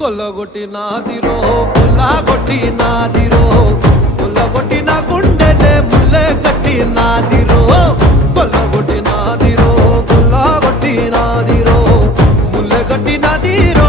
కొల్లగొట్టి నాదిరో కొల్లగొట్టి నాదిరో కొల్లగొట్టి నా గుండెనే ముల్లె కట్టి నాదిరో కొల్లగొట్టి నాదిరో కొల్లగొట్టి నాదిరో ముల్లె కట్టి నాదిరో